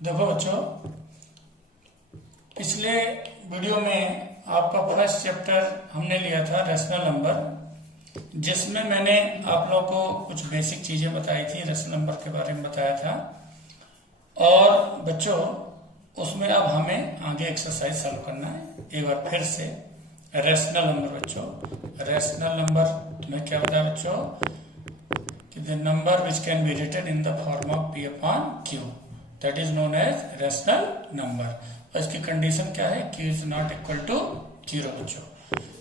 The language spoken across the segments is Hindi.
देखो बच्चों, पिछले वीडियो में आपका फर्स्ट चैप्टर हमने लिया था रेशनल नंबर, जिसमें मैंने आप लोगों को कुछ बेसिक चीजें बताई थी, रेशनल नंबर के बारे में बताया था। और बच्चों उसमें अब हमें आगे एक्सरसाइज सॉल्व करना है। एक बार फिर से रेशनल नंबर बच्चों, रेशनल नंबर तुम्हें क्या बताया बच्चों कि the number which can be written in the form of p upon q, that is known as rational number. और इसकी कंडीशन क्या है, q is not equal to 0 बच्चों।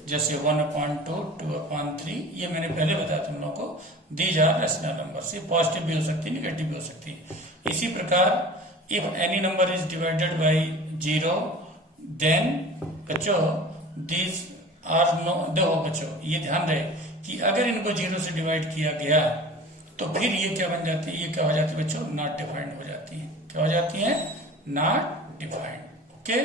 जैसे 1/2, 2/3, ये मैंने पहले बताया तुम लोगों को, दीज आर रेशनल नंबर। से पॉजिटिव भी हो सकती है, निगेटिव भी हो सकती है। इसी प्रकार if any number is divided by 0 then बच्चों दीज आर नो। देखो बच्चों ये ध्यान रहे कि अगर इनको 0 से डिवाइड किया गया तो फिर ये क्या बन जाती है, ये क्या हो जाती है बच्चों, नॉट डिफाइंड हो जाती है। क्या हो जाती है, नॉट डिफाइंड। ओके,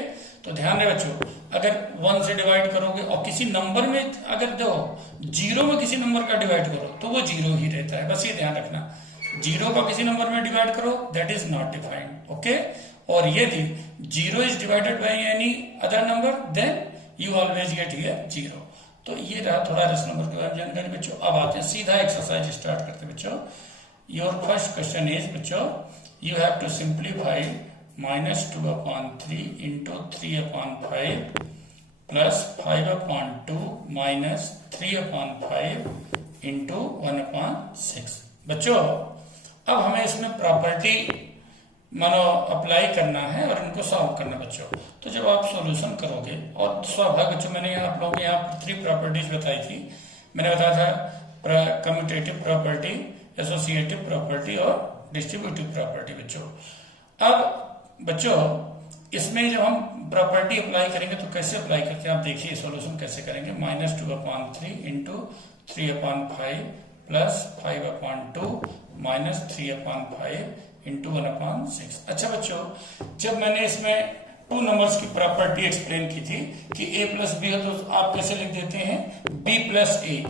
तो ध्यान रहे बच्चों, अगर 1 से डिवाइड करोगे और किसी नंबर में अगर दो 0 में किसी नंबर का डिवाइड करो तो वो 0 ही रहता है। बस ये ध्यान रखना, 0 का किसी नंबर में डिवाइड करो that is not defined. Okay, और यदि 0 is divided by any other number then you always get here 0। तो ये रहा थोड़ा रेशनल नंबर के बारे में जानकारी बच्चों। अब आते हैं सीधा एक्सरसाइज स्टार्ट करते हैं बच्चों। योर फर्स्ट क्वेश्चन इज बच्चों, you have to simplify -2/3 into 3/5 plus 5/2 minus 3/5 into 1/6। बच्चों अब हमें इसमें प्रॉपर्टी मानो अप्लाई करना है और इनको सॉल्व करना बच्चों। तो जब आप सॉल्यूशन करोगे, और स्वाभाविक बच्चों मैंने आप लोगों को यहाँ 3 प्रॉपर्टीज बताई थी। मैंने बताया था कम्यूटेटिव प्रॉपर्टी, एसोसिएटिव प्रॉपर्टी और डिस्ट्रीब्यूटिव प्रॉपर्टी बच्चों। अब बच्चों इसमें जब हम प्रॉपर्टी अप्लाई करेंगे तो कैसे अप्लाई करते हैं आप देखिए, सॉल्यूशन कैसे करेंगे। -2/3 इंटू 3/5 प्लस 5/2 माइनस 3/5 इंटू 1/6। अच्छा बच्चों, जब मैंने इसमें 2 नंबर्स की प्रॉपर्टी एक्सप्लेन की थी कि a प्लस बी है तो आप कैसे लिख देते हैं, b प्लस ए।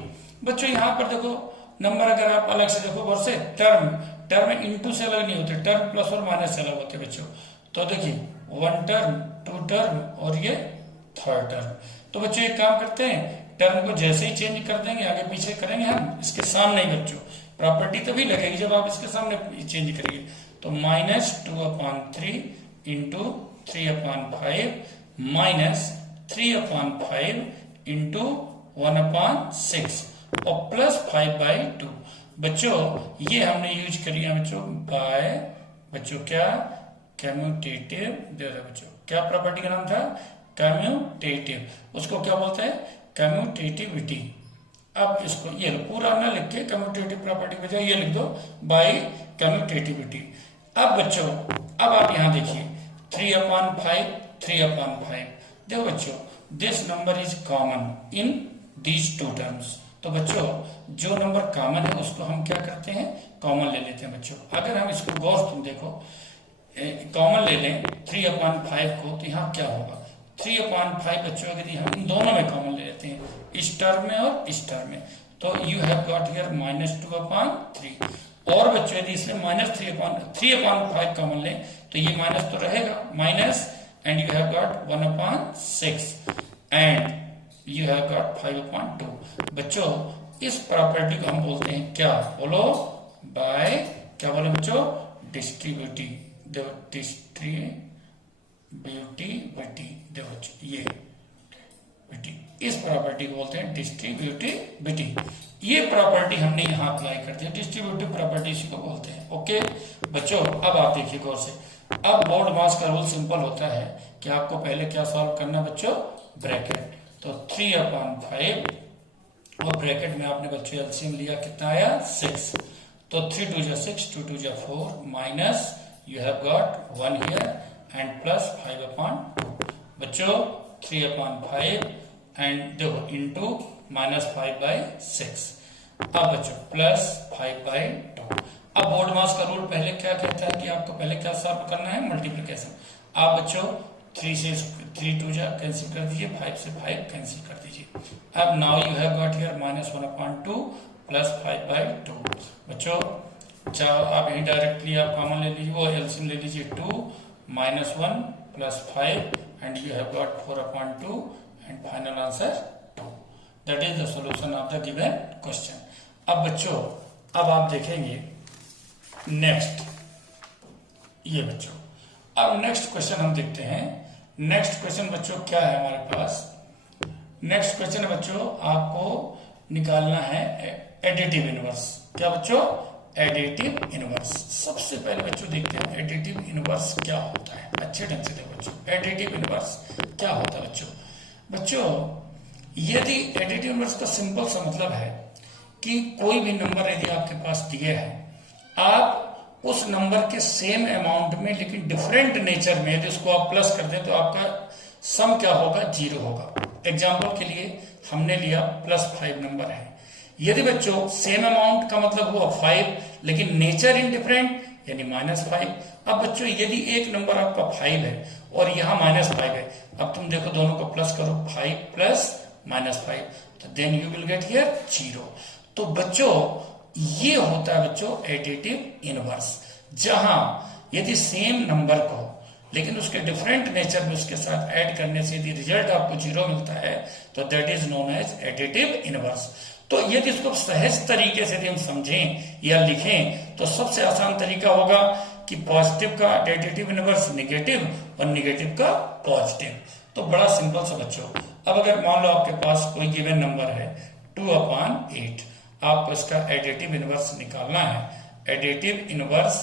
बच्चों यहाँ पर देखो नंबर अगर आप अलग से देखो गौर से, टर्म इंटू से अलग नहीं होते, टर्म प्लस और माइनस से अलग होते बच्चों। तो देखिए 1 टर्म 2 टर्म और ये 3rd टर्म। तो बच्चों एक काम करते हैं, टर्म को जैसे ही चेंज कर देंगे, आगे पीछे करेंगे हम, इसके सामने ही बच्चों प्रॉपर्टी तभी लगेगी जब आप इसके सामने चेंज करिए। तो -2/3 इंटू 3/5 माइनस 3/5 इंटू 1/6 और प्लस 5/2। बच्चों ये हमने यूज करी है बच्चों बाय बच्चों क्या, कम्यूटेटिव। बच्चों क्या प्रॉपर्टी का नाम था, कम्यूटेटिव। उसको क्या बोलते हैं, कम्यूटेटिविटी। अब इसको ये पूरा ना लिख के कम्यूटेटिव प्रॉपर्टी बजाय ये लिख दो बाय कम्यूटेटिविटी। अब बच्चों अब आप यहां देखिए 3/5 देखो बच्चों, this number is common in these 2 terms. तो बच्चों जो नंबर कॉमन है उसको हम क्या करते हैं, कॉमन ले लेते हैं बच्चों। अगर हम इसको गौर तुम देखो, कॉमन ले लें 3/5 को, तो यहाँ क्या होगा 3/5 बच्चों अगर हम इन दोनों में कॉमन ले लेते हैं, इस टर्म में और इस टर्म में, तो यू हैव गॉट हियर -2/3। और बच्चों यदि इसमें -3/5 कॉमन लें तो ये माइनस तो रहेगा, minus, and you have got 1/6 and you have got 5/2। बच्चों इस प्रॉपर्टी को हम बोलते हैं क्या, बोलो बाय, क्या बोले बच्चों, डिस्ट्रीब्यूटिव। देखो ये इस प्रॉपर्टी को बोलते हैं डिस्ट्रीब्यूटिविटी। ये प्रॉपर्टी हमने यहां अप्लाई कर दी, डिस्ट्रीब्यूटिव प्रॉपर्टी इसी को बोलते हैं। ओके बच्चों अब आप देखिए गौर से, अब बोर्ड मास का रूल सिंपल होता है कि आपको पहले क्या सॉल्व करना बच्चों, ब्रैकेट। तो 3/5 और ब्रैकेट में आपने बच्चों एलसीएम लिया, कितना आया 6। तो 3 2 जा 6, 2 2 जा 4 minus you have got 1 here and plus 5/2 बच्चों 3/5 एंड देखो इंटू -5/6। अब बच्चों प्लस 5/2। अब बोर्ड मास का रूल पहले क्या कहता है कि आपको पहले क्या सॉल्व करना है, मल्टीप्लिकेशन। आप बच्चों 3 से 3 2 जा कैंसिल कर दीजिए, 5 से 5 कैंसिल कर दीजिए। अब now you have got here -1/2 plus 5/2। बच्चों चाहो आप यही डायरेक्टली आप कॉमन ले लीजिए, वो एलसीएम ले लीजिए 2 -1 + 5 and you have got 4/2 and final answer 2. That is the solution of the given question. अब बच्चों, अब आप देखेंगे नेक्स्ट, ये बच्चों अब नेक्स्ट क्वेश्चन हम देखते हैं। नेक्स्ट क्वेश्चन बच्चों क्या है हमारे पास? नेक्स्ट क्वेश्चन बच्चों आपको निकालना है एडिटिव इनवर्स। क्या बच्चों? Additive inverse. सबसे पहले बच्चों देखते हैं एडिटिव इनवर्स क्या होता है। अच्छे ढंग से देखो बच्चों, एडिटिव इनवर्स क्या होता है बच्चों। बच्चों यदि एडिटिव इनवर्स का सिंपल सा मतलब है कि कोई भी नंबर यदि आपके पास दिए है, आप उस नंबर के सेम अमाउंट में लेकिन डिफरेंट नेचर में यदि उसको आप प्लस कर दें तो आपका सम क्या होगा? 0 होगा। एग्जाम्पल के लिए हमने लिया +5 नंबर है। यदि बच्चों सेम अमाउंट का मतलब हुआ 5 लेकिन नेचर इनडिफरेंट यानी -5। अब बच्चों यदि एक नंबर आपका 5 है और यहाँ -5 है, अब तुम देखो दोनों को प्लस करो, 5 + -5, तो then you will get here 0। तो बच्चों ये होता है बच्चों एडिटिव इनवर्स, जहां यदि सेम नंबर को लेकिन उसके डिफरेंट नेचर में उसके साथ ऐड करने से यदि रिजल्ट आपको 0 मिलता है तो that is known as additive inverse. तो यदि इसको सहज तरीके से यदि हम समझें या लिखें तो सबसे आसान तरीका होगा कि पॉजिटिव का एडिटिव इनवर्स नेगेटिव और नेगेटिव का पॉजिटिव। तो बड़ा सिंपल सा बच्चों, अब अगर मान लो आपके पास कोई गिवन नंबर है 2/8, आपको इसका एडिटिव इनवर्स निकालना है। एडिटिव इनवर्स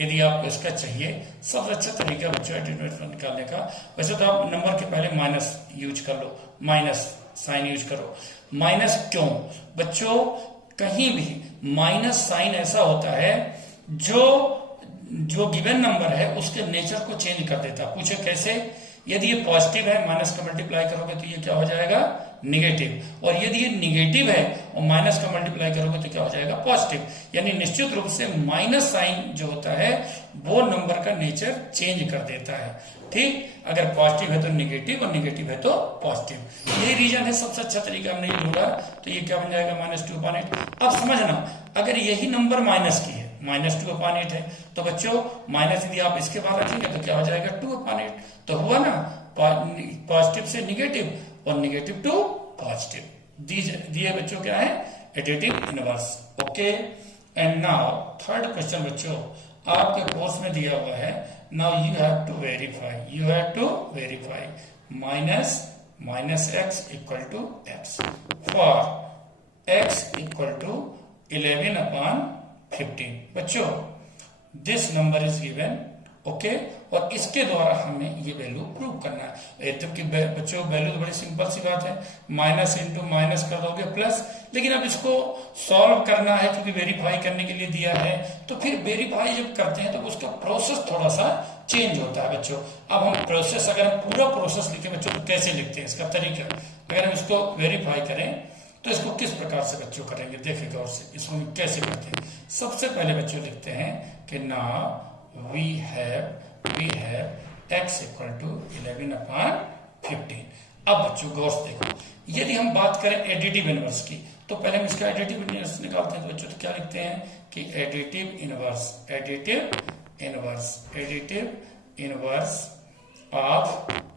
यदि आपको इसका चाहिए, सबसे अच्छा तरीका बच्चों एडिटिव इनवर्स निकालने का, वैसे तो आप नंबर के पहले माइनस यूज कर लो, माइनस साइन यूज करो। माइनस क्यों बच्चों? कहीं भी माइनस साइन ऐसा होता है जो गिवन नंबर है उसके नेचर को चेंज कर देता है। पूछे कैसे? यदि ये पॉजिटिव है, माइनस का मल्टीप्लाई करोगे तो ये क्या हो जाएगा? निगेटिव। और यदि ये निगेटिव है और माइनस का मल्टीप्लाई करोगे तो क्या हो जाएगा? पॉजिटिव। यानी निश्चित रूप से माइनस साइन जो होता है वो नंबर का नेचर चेंज कर देता है। ठीक, अगर पॉजिटिव है तो निगेटिव और निगेटिव है तो पॉजिटिव। यही रीजन है, सबसे अच्छा तरीका हमने ये ढूंढा। तो ये क्या बन जाएगा? -2/8। अब समझना, अगर यही नंबर माइनस की है, -2/8 है, तो बच्चों माइनस यदि आप इसके बाद रखेंगे तो क्या हो जाएगा? 2/8। तो हुआ ना, पॉजिटिव से निगेटिव और निगेटिव टू पॉजिटिव। दिए बच्चों क्या है? Additive inverse. Okay, and now third question बच्चों आपके कोर्स में दिया हुआ है। Now you have to verify -x = x for x = 11/15। बच्चों this number is given, okay, और इसके द्वारा हमें ये वैल्यू प्रूव करना है। जबकि बच्चों वैल्यू तो बड़ी सिंपल सी बात है, माइनस इंटू माइनस कर दोगे प्लस, लेकिन अब इसको सॉल्व करना है क्योंकि वेरीफाई करने के लिए दिया है। तो फिर वेरीफाई जब करते हैं तो उसका प्रोसेस थोड़ा सा चेंज होता है बच्चों। अब हम प्रोसेस, अगर हम पूरा प्रोसेस लिखें बच्चों तो कैसे लिखते हैं, इसका तरीका, अगर हम इसको वेरीफाई करें तो इसको किस प्रकार से बच्चों करेंगे, देखें गौर से इसको हम कैसे करते हैं। सबसे पहले बच्चों लिखते हैं कि नाउ we have x = 11/15। अब बच्चों गौर से देखो, यदि हम बात करें एडिटिव इनवर्स की तो पहले हम इसका एडिटिव इनवर्स निकालते हैं। तो बच्चों तो क्या लिखते हैं कि एडिटिव इनवर्स ऑफ,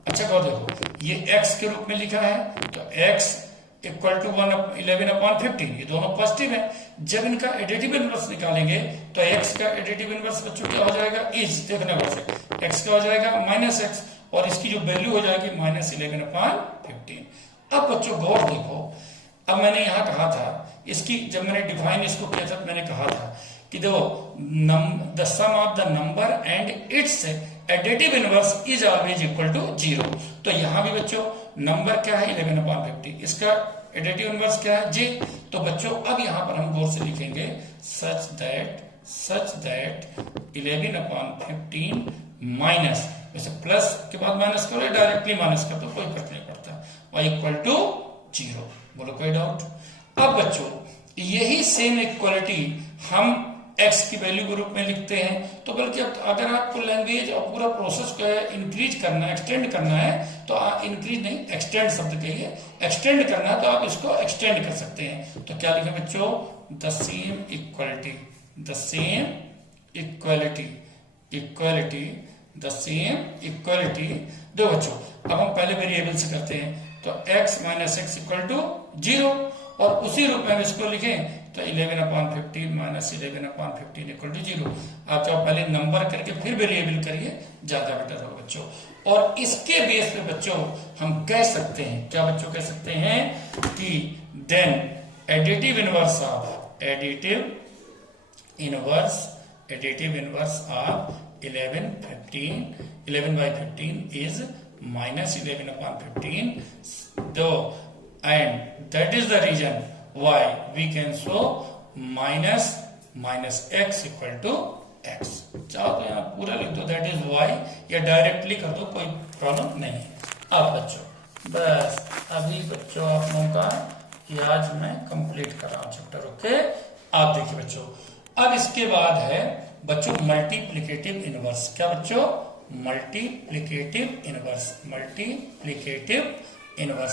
अच्छा गौर देखो, ये x के रूप में लिखा है तो x = 11/15, ये दोनों पॉजिटिव है। जब इनका एडिटिव इनवर्स निकालेंगे तो x का एडिटिव इनवर्स बच्चों क्या हो जाएगा? इज, देखना बच्चों, x का हो जाएगा -x और इसकी जो वैल्यू हो जाएगी -11/15। अब बच्चों गौर देखो, अब मैंने यहां कहा था इसकी, जब मैंने डिफाइन इसको किया था मैंने कहा था कि देखो the sum of the number and its additive inverse is always = 0। तो यहां भी बच्चों नंबर क्या है? 11/15, इसका एडिटिव इनवर्स क्या है? j। तो बच्चों अब यहां पर हम गौर से लिखेंगे सच दैट 11/15 माइनस, वैसे प्लस के बाद माइनस करो या डायरेक्टली माइनस कर दो, कोई फर्क नहीं पड़ता, y = 0। बोलो कोई डाउट? अब बच्चों यही सेम इक्वलिटी हम x की वैल्यू के रूप में लिखते हैं। तो बल्कि अगर आपको लैंग्वेज और पूरा प्रोसेस को इंक्रीज करना है, एक्सटेंड करना है, तो इंक्रीज नहीं, एक्सटेंड शब्द कहिए, एक्सटेंड करना है तो आप इसको एक्सटेंड कर सकते हैं। तो क्या लिखे बच्चों? The same equality the same equality. दो बच्चों, अब हम पहले वेरिएबल से करते हैं, तो x minus X equal to 0, और उसी रूप में हम इसको लिखें तो 11/15 माइनस 11/15 इक्वल टू 0। आप चाहो पहले नंबर करके फिर वेरिएबल करिए, ज्यादा बेटर होगा बच्चों। और इसके बेस पे बच्चों हम कह सकते हैं, क्या बच्चों कह सकते हैं कि then additive inverse of of 11/15 is minus 11/15, though, and that is the reason why we can show minus x equal to x। चाहो तो यहाँ पूरा लिख दो दैट इज वाई, या डायरेक्टली कर दो, कोई प्रॉब्लम नहीं है। अब बच्चों बस अभी बच्चों आप लोगों का ये आज मैं कंप्लीट कर रहा हूं चैप्टर। ओके, आप देखिए बच्चों, अब इसके बाद है बच्चों मल्टीप्लिकेटिव इनवर्स। क्या बच्चों? मल्टीप्लिकेटिव इनवर्स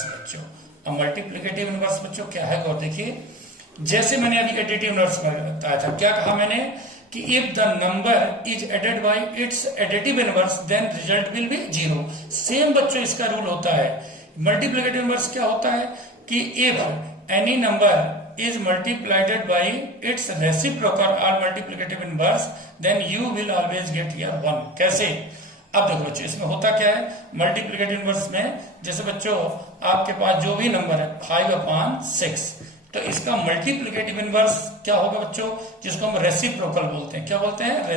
बच्चों। अब मल्टीप्लिकेटिव इनवर्स बच्चों क्या है, गौर देखिए। जैसे मैंने अभी एडिटिव इनवर्स बताया था, क्या कहा मैंने कि if the number is added by its additive inverse then result will be 0। Same बच्चों इसका रूल होता है। मल्टीप्लिकेटिव इनवर्स क्या होता है कि if any number is multiplied by its reciprocal or multiplicative inverse then you will always get here 1। कैसे? अब देखो बच्चों, इसमें होता क्या है मल्टीप्लिकेटिव इनवर्स में, जैसे बच्चों आपके पास जो भी नंबर है 5/6, तो इसका मल्टीप्लिकेटिव इनवर्स क्या होगा बच्चों, जिसको हम रेसिप्रोकल बोलते हैं। क्या बोलते हैं?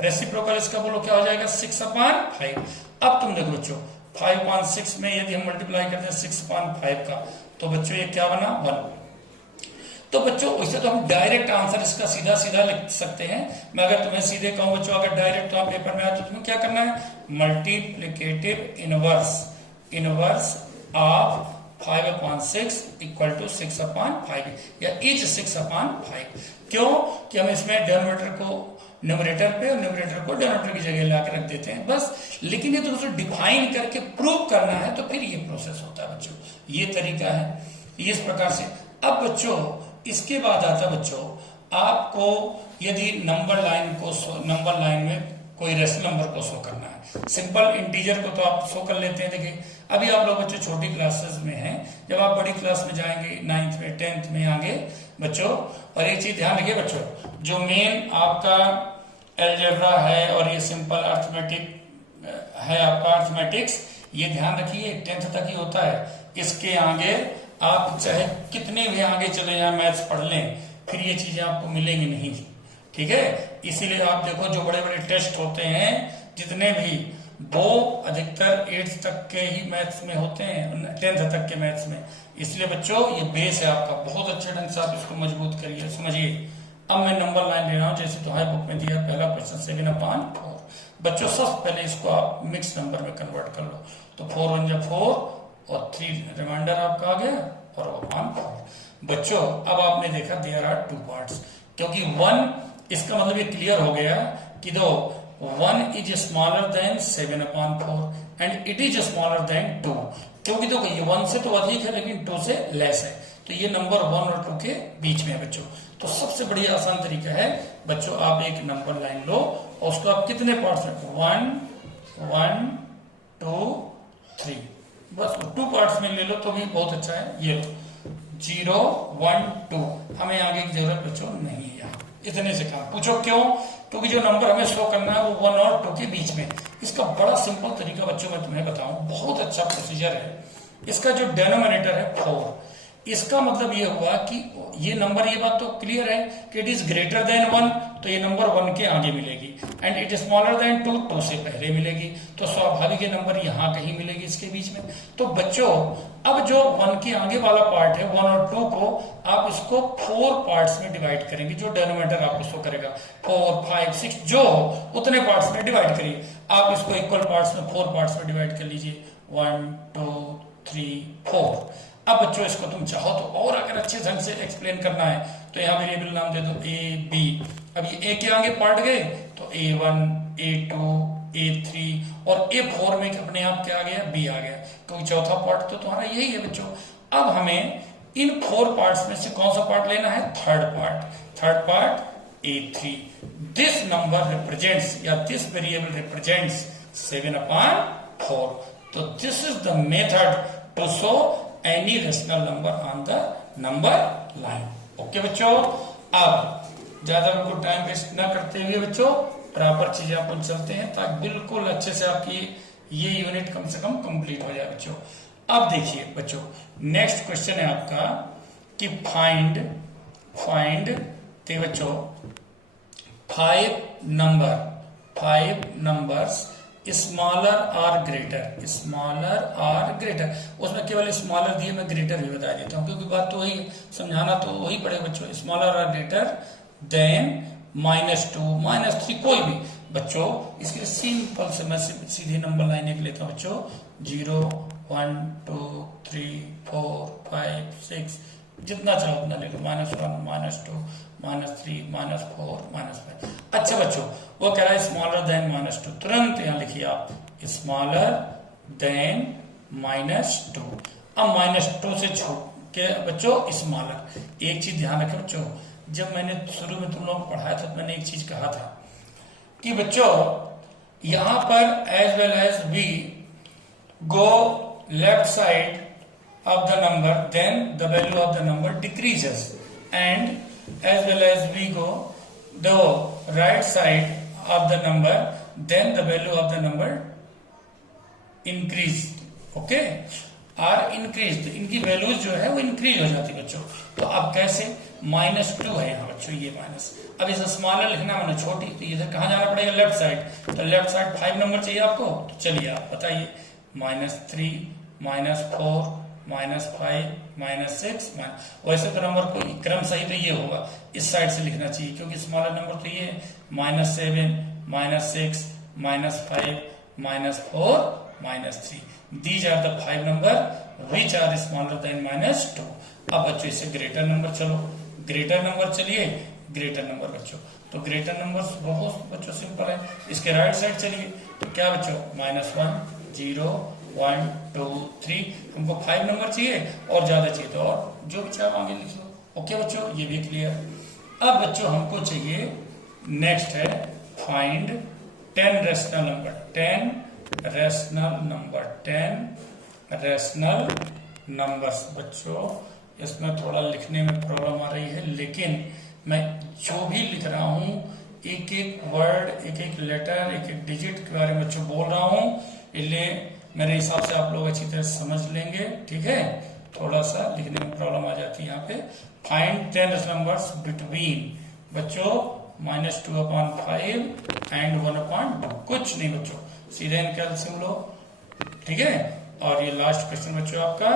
रेसिप्रोकल इसका बोलो क्या हो जाएगा 6/5। अब तुम देखो बच्चों 5/6 में यदि हम मल्टीप्लाई करते हैं 6/5 का, तो बच्चों ये क्या बना 1। तो बच्चों वैसे तो हम डायरेक्ट आंसर इसका सीधा सीधा लिख सकते हैं। मैं अगर तुम्हें सीधे कहूं बच्चों, अगर डायरेक्ट तो आप पेपर में आए तो तुम्हें क्या करना है, multiplicative inverse of 5/6 equal to 6/5 या इज 6/5। क्यों कि हम इसमें डिनोमिनेटर को न्यूमरेटर पे और न्यूमरेटर को डिनोमिनेटर की जगह लाकर रख देते हैं बस। लेकिन ये तो डिफाइन करके प्रूव करना है, तो फिर ये प्रोसेस होता है बच्चों, ये तरीका है इस प्रकार से। अब बच्चों इसके बाद आता बच्चों, आपको यदि नंबर लाइन में कोई रेशनल नंबर को शो करना है, सिंपल इंटीजर को तो आप शो कर लेते हैं। देखिए अभी आप लोग बच्चों छोटी क्लासेस में हैं, जब आप बड़ी क्लास में जाएंगे 9th में 10th में आगे बच्चों, और एक चीज ध्यान रखिए बच्चों, जो मेन आपका अलजेब्रा है और ये सिंपल अर्थमेटिक है आपका अर्थमेटिक्स, ये ध्यान रखिए 10th तक ही होता है। इसके आगे आप चाहे कितने भी आगे चले जाए मैथ्स पढ़ लें, फिर ये चीजें आपको मिलेंगी नहीं, ठीक है। इसीलिए आप देखो जो बड़े बड़े टेस्ट होते हैं जितने भी, वो अधिकतर 8th तक के ही मैथ्स में होते हैं, 10th तक के मैथ्स में। इसलिए बच्चों ये बेस है आपका, बहुत अच्छे ढंग से आप इसको मजबूत करिए, समझिए। अब मैं नंबर लाइन ले रहा हूं, जैसे तुम्हारे बुक में दिया पहला क्वेश्चन 7/4। बच्चों सबसे पहले इसको आप मिक्स नंबर में कन्वर्ट कर लो, तो 4 1 जा 4 और 3 रिमाइंडर आपका आ गया और 1/4। बच्चों अब आपने देखा देयर आर 2 पार्ट्स, क्योंकि 1 इसका मतलब ये क्लियर हो गया कि दो 1 is smaller than 7/4 and it is smaller than 2। क्योंकि देखो ये 1 से तो अधिक है लेकिन 2 से लेस है, तो ये नंबर 1 और 2 के बीच में है बच्चों। तो सबसे बढ़िया आसान तरीका है बच्चों, आप एक नंबर लाइन लो और उसको आप कितने पार्ट्स में, 1 1 2 3, बस 2 पार्ट्स में ले लो तो भी बहुत अच्छा है। ये 0 1 2, हमें आगे की जरूरत बच्चों नहीं है, इतने से काम। पूछो क्यों? क्योंकि जो नंबर हमें शो करना है वो 1 और 2 के बीच में। इसका बड़ा सिंपल तरीका बच्चों मैं तुम्हें बताऊं, बहुत अच्छा प्रोसीजर है। इसका जो डेनोमिनेटर है 4, इसका मतलब ये हुआ कि ये नंबर, ये बात तो क्लियर है कि इट इज ग्रेटर देन 1, तो ये नंबर 1 के आगे मिलेगी, and it is smaller than 2, 2 से पहले मिलेगी, तो स्वाभाविक ये नंबर यहां कहीं मिलेगी इसके बीच में। तो बच्चों अब जो 1 के आगे वाला पार्ट है 1 और 2 को आप इसको 4 पार्ट्स में डिवाइड करेंगे, जो डेनोमिनेटर आपको शो करेगा 4 5 6 जो उतने पार्ट्स में डिवाइड करिए। आप इसको इक्वल पार्ट्स में 4 पार्ट्स में डिवाइड कर लीजिए, 1 2 3 4। अब बच्चों इसको तुम चाहो तो और अगर अच्छे ढंग से एक्सप्लेन करना है तो यहाँ वेरिएबल नाम दे दो A B। अब ये A के आगे पार्ट गए तो A1 A2 A3 और A4 में अपने आप क्या आ गया, B आ गया, क्योंकि चौथा पार्ट तो तुम्हारा यही है बच्चों। अब हमें इन 4 पार्ट्स में से कौन सा पार्ट लेना है, third part A3. This number represents या this variable represents 7/4. So this is the method to show any rational number on the number line. Okay बच्चों, अब ज्यादा उनको टाइम वेस्ट ना करते हुए बच्चों प्रॉपर चीजें अपन चलते हैं ताकि बिल्कुल अच्छे से आपकी ये यूनिट कम से कम कंप्लीट हो जाए बच्चों। अब देखिए बच्चों, नेक्स्ट क्वेश्चन है आपका कि फाइंड ते बच्चों 5 नंबर्स स्मॉलर और ग्रेटर, उसमें केवल स्मॉलर दिए, मैं ग्रेटर भी बता देता हूँ क्योंकि बात तो वही समझाना तो वही पड़ेगा बच्चों। स्मॉलर और ग्रेटर देन -2 -3 कोई भी बच्चों। इसके लिए सिंपल से मैं सीधी नंबर लाइन एक लेता हूँ बच्चों, 0 1 2 3 4 5 6 जितना चाहो उतना ले लो, -1 -2 -3 -4 -5। अच्छा बच्चों, वो कह रहा है स्मॉलर देन -2, तुरंत यहां लिखिए आप स्मॉलर देन -2। अब -2 से छोड़ के बच्चों स्मॉलर। एक चीज ध्यान रखें बच्चों, जब मैंने शुरू में तुम लोग को पढ़ाया था तो मैंने एक चीज कहा था कि बच्चों यहां पर as well as we go left side of the number, then the value of the number decreases, and as well as we go the right side of the number, then the value of the number increased, okay, or increased। इनकी वैल्यूज जो है वो इंक्रीज हो जाती है बच्चों। तो अब कैसे, -2 है यहाँ बच्चों, ये माइनस। अब इसे स्मॉलर लिखना मैंने छोटी, तो इधर कहाँ जाना पड़ेगा, लेफ्ट साइड। तो लेफ्ट साइड 5 नंबर चाहिए आपको, तो चलिए आप बताइए, -3 -4 -5 -6 वैसे तो नंबर को क्रम सही तो ये होगा, इस साइड से लिखना चाहिए क्योंकि स्मॉलर नंबर तो ये -7 -6 -5 -4 -3। These are the 5 number which are smaller than -2। अब बच्चों इससे ग्रेटर नंबर, चलो ग्रेटर नंबर, चलिए ग्रेटर नंबर बच्चों। तो ग्रेटर नंबर बहुत बच्चों सिंपल है, इसके राइट साइड चलिए, तो क्या बच्चों -1 0 1 2 3। हमको 5 नंबर चाहिए और ज्यादा चाहिए तो और जो भी चाहे आगे लिख लो। ओके बच्चों, ये भी क्लियर। अब बच्चों हमको चाहिए नेक्स्ट है फाइंड 10 रेशनल नंबर्स। बच्चों इसमें थोड़ा लिखने में प्रॉब्लम आ रही है, लेकिन मैं जो भी लिख रहा हूं एक एक वर्ड, एक एक लेटर, एक एक डिजिट के बारे में बच्चों बोल रहा हूं, इसलिए मेरे हिसाब से आप लोग अच्छी तरह समझ लेंगे, ठीक है। थोड़ा सा लिखने में प्रॉब्लम आ जाती है यहाँ पे। फाइंड 10 नंबर्स बिटवीन बच्चों -2/5 एंड 1/2। कुछ नहीं बच्चों, सीधे इनके एलसीएम लो, ठीक है। और ये लास्ट क्वेश्चन बच्चों आपका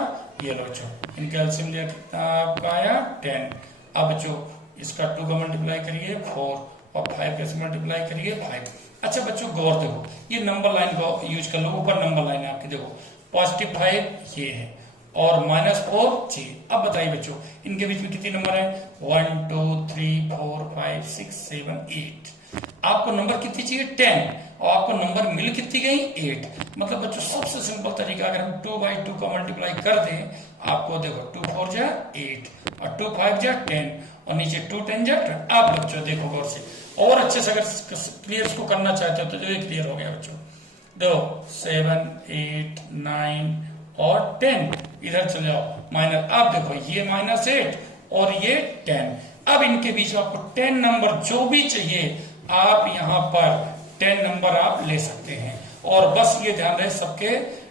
ये लो बच्चों, इनका एलसीएम लिया कितना आपका आया 10। अब बच्चों इसका 2 का मल्टीप्लाई करिए 4 और 5 का मल्टीप्लाई करिए 5। अच्छा बच्चों गौर देखो, ये नंबर लाइन को यूज कर लो, ऊपर नंबर लाइन है आपकी, देखो +5 ये है और -4 जी। अब बताइए बच्चों इनके बीच में कितने नंबर है, 1 2 3 4 5 6 7 8। आपको नंबर कितनी चाहिए 10 और आपको नंबर मिल कितनी गई 8। मतलब बच्चों सबसे सिंपल तरीका, अगर हम 2/2 का मल्टीप्लाई कर दें, आपको देखो 2 4 जा 8 और 2 5 जा 10 और नीचे 2 10 जा 20। अब बच्चों देखो गौर से, और अच्छे से अगर क्लियर इसको करना चाहते हो तो ये क्लियर हो गया बच्चों। दो 7 8 9 और 10 इधर चले जाओ माइनस। अब देखो ये -8 और ये 10। अब इनके बीच में आपको 10 नंबर जो भी चाहिए आप यहां पर 10 नंबर आप ले सकते हैं, और बस ये ध्यान रहे सबके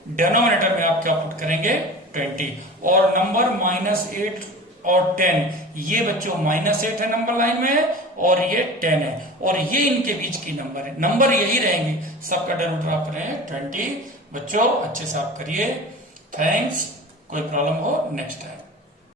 डिनोमिनेटर में आप क्या पुट करेंगे 20। और नंबर -8 और 10 ये बच्चों -8 है नंबर लाइन में और ये 10 है, और ये इनके बीच की नंबर है, नंबर यही रहेंगे, सबका डिनोमिनेटर आप करें 20। बच्चों अच्छे से आप करिए, थैंक्स। कोई प्रॉब्लम हो नेक्स्ट टाइम।